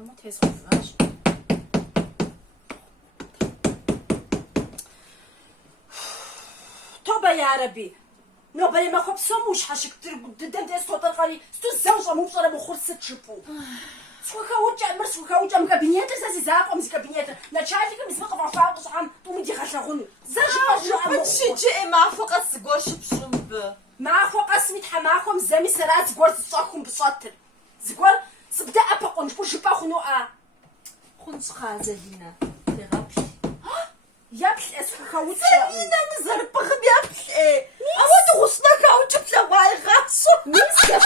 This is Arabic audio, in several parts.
ما تيصرفهاش. توبة يا ربي نوبالي ما خب سموش حاشك ددن دي صوت الغالي ستو الزوجة مو بصرا بخور ستشبو سوكا وجع مر سوكا وجع مكابينيات ساسي زاقو مسكابينيات لا تشالك مسبق فاق صحام تومي دي غشغون زاش ما شي جي ما فوق السقوش بشنب ما فوق اسمي تحماكم زمي سرات زغور تصاكم بصاتر زغور سبدا ابقون بوش باخنو خنش خازه هنا تغابي يابل اسوكا وجع سينا نزر بخم يابل ايه اود غصنك او جبت لواي غاسو ميس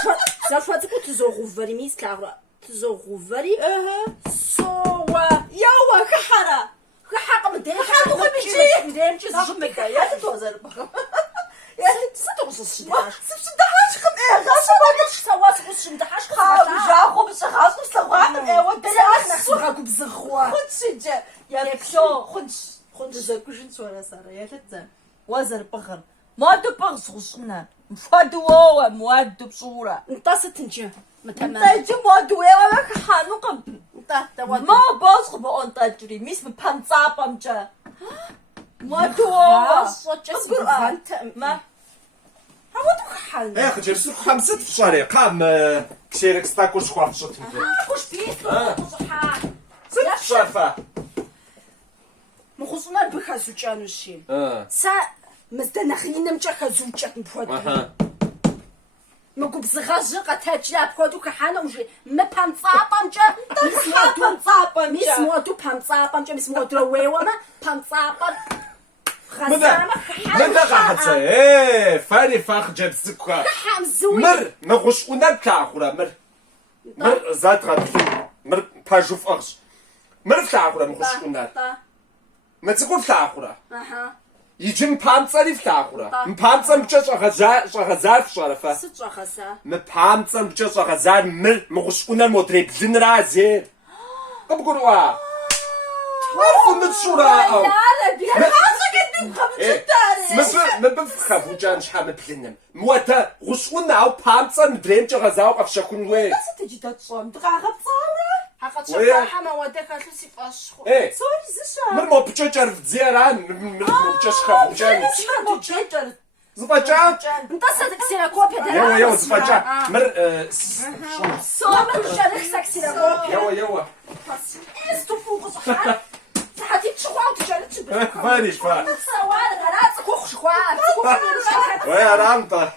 زافا تقول تزوغوفري ميس كاغرا تزوغوفري سوا يوا كحرا كحق مدين حق مبيجي مدين جزمك يا تزر بخم يا ستوصل الشداش سبتدهاش خم ايه غاسو ما تشتواس غش مدحاش خاو جاخو بس غاسو سلوان ايه ود نخسو غاكو بزغوا خنش جا يا بشو خنش زكوشن سورة سارة يا تتزن وزر بخر مادو بغس غصنا مفادو ووا موادو بصورة انتصت انجا متمام تاجي مادو ايه ولا كحانو قم انت ما بغس غبو انت جري ميس ببانصاب امجا مادو ووا ما هاودو حل يا اخي جلسوا خمسة في الشارع قام كشيرك ستاكو شخوار شط كوش بيتو صحان ست شافة مخصونا بخازو جانوشين سا مزدنخين مجا خازو جاك مفوت مقوب زغاز قتاج لا بخودو كحانا وجي مبانصابا مجا ميس مودو بانصابا مجا ميس مودو رويوة ما بانصابا ماذا قاعدة ايه فاري فاخ جاب زكا حمزوي مر نغش ونركع خورا مر زاد غادي مر باجوف اغش مر فلا خورا نغش ونر ما تقول فلا خورا يجي مبانصاري فلا خورا مبانصار مجا شغزار في شرفة ست شخصا مبانصار مجا شغزار مر مغش ونر مدرب زين رازير قبقروا عرفوا متشورا ما بفخاف وجان شحال من بلنم موتا غشونا او بامصا مدريم جا غزاو قفشكون وي بس تجي تصوم دغاغ تصاورة حقا شفاحة ما وداك هاتلسي فاشخو ايه سوري زشا مر مو بتشجر في زيران مو بتشخاف وجان جيجر زباجان انت صدق سيرا كوبي يوا زباجان مر سوري شارك ساكسيرا كوبي يوا استفوق صحان حتي تشخوا وتجاري تشبه فاري فا سوال غلط كوخ شخوا ويا رامطة